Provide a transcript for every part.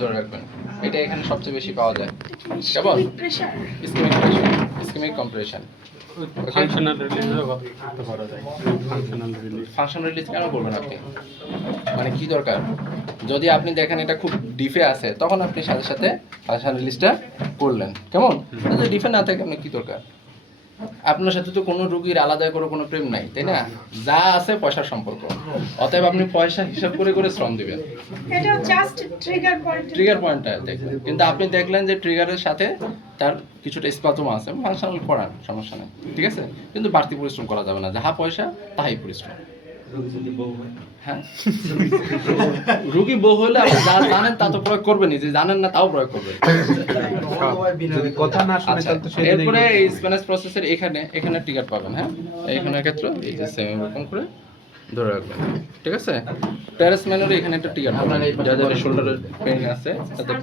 ধরে রাখবেন। এটা এখানে সবচেয়ে বেশি পাওয়া যায়। কেমন? Pressure ischemic pressure, ischemic compression. Functional রিলিজও করতে পারা যায়। ফাংশনাল রিলিজ ফাংশন রিলিজ কেন করবেন আপনি? মানে কি দরকার? যদি আপনি দেখেন এটা খুব ডিফে আছে, তখন আপনি সাথে সাথে ফাংশন রিলিজটা করলেন। কেমন? যদি ডিফে না থাকে, আপনার কি দরকার? আপনার সাথে তো কোনো রুগীর আলাদা করে কোনো প্রেম নাই, তাই না? যা আছে পয়সার সম্পর্ক। অতএব আপনি পয়সা হিসাব করে করে শ্রম দিবেন। এটা জাস্ট ট্রিগার পয়েন্ট ট্রিগার পয়েন্টটা দেখবেন, কিন্তু আপনি দেখলেন যে ট্রিগারের সাথে তার কিছুটা স্পাতম আছে, ফাংশনাল করার সমস্যা নেই, ঠিক আছে? কিন্তু বাড়তি পরিশ্রম করা যাবে না, যাহা পয়সা তাহাই পরিশ্রম। হ্যাঁ, রুগী বউ হলে আপনি যা জানেন তা তো প্রয়োগ করবেনই, যে জানেন না তাও প্রয়োগ করবেন। যদি কথা না শুনে আচ্ছা, তাহলে তো সেদিনই এরপরে এই স্প্যানিশ প্রসেসের এখানে টিকার পাবেন। হ্যাঁ, এইখানের ক্ষেত্রে এই যে সেম এরকম করে ধরে রাখবেন, ঠিক আছে? প্যারাস ম্যানুয়ালে এখানে একটা টিকার পাবেন, যাদের শোল্ডারের পেইন আছে তাদের।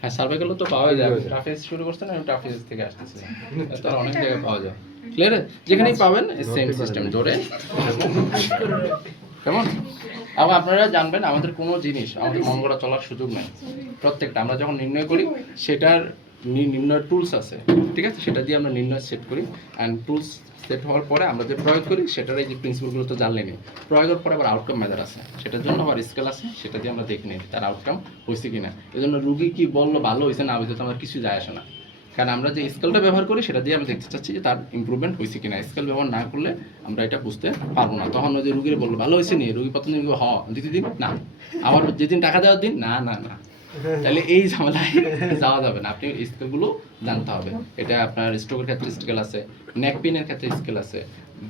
হ্যাঁ, সার্ভাইকালও তো পাওয়া যায়। ট্রাফিস শুরু করছেন, আমি ট্রাফিস থেকে আসতেছি, তো আর অনেক জায়গায় পাওয়া যায়। ক্লিয়ার? যেখানেই পাবেন সেম সিস্টেম ধরে। কেমন? এবং আপনারা জানবেন, আমাদের কোনো জিনিস আমাদের মন গড়া চলার সুযোগ নেই। প্রত্যেকটা আমরা যখন নির্ণয় করি, সেটার নির্ণয়ের টুলস আছে, ঠিক আছে? সেটা দিয়ে আমরা নির্ণয় সেট করি, অ্যান্ড টুলস সেট হওয়ার পরে আমরা যে প্রয়োগ করি, সেটার এই যে প্রিন্সিপালগুলো তো জানলেনই। প্রয়োগের পরে আবার আউটকাম মেজার আছে, সেটার জন্য আবার স্কেল আছে, সেটা দিয়ে আমরা দেখে নিই তার আউটকাম হয়েছে কিনা। এই জন্য রুগী কি বললো, ভালো হয়েছে না হয়েছে, তো আমার কিছু যায় আসে না। কারণ আমরা যে স্কেলটা ব্যবহার করি, সেটা দিয়ে আমি দেখতে চাচ্ছি যে তার ইমপ্রুভমেন্ট হয়েছে কিনা। স্কেল ব্যবহার না করলে আমরা এটা বুঝতে পারবো না। তখন ওই যে রুগীর বললো ভালো হয়েছে নি, রুগী প্রথম দিন দ্বিতীয় দিন না, আবার যেদিন টাকা দেওয়ার দিন না না না, তাহলে এই ঝামেলায় যাওয়া যাবে না। আপনি স্কেলগুলো জানতে হবে। এটা আপনার স্ট্রোকের ক্ষেত্রে স্কেল আছে, নেক পেইনের ক্ষেত্রে স্কেল আছে,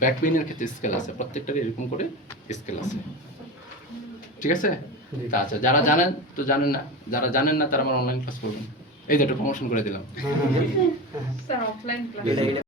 ব্যাক পেইনের ক্ষেত্রে স্কেল আছে, প্রত্যেকটারই এরকম করে স্কেল আছে, ঠিক আছে? তা আচ্ছা, যারা জানেন তো জানেন না, যারা জানেন না তারা আমার অনলাইন ক্লাস করবেন। এই যে একটা প্রমোশন করে দিলাম। Sir offline class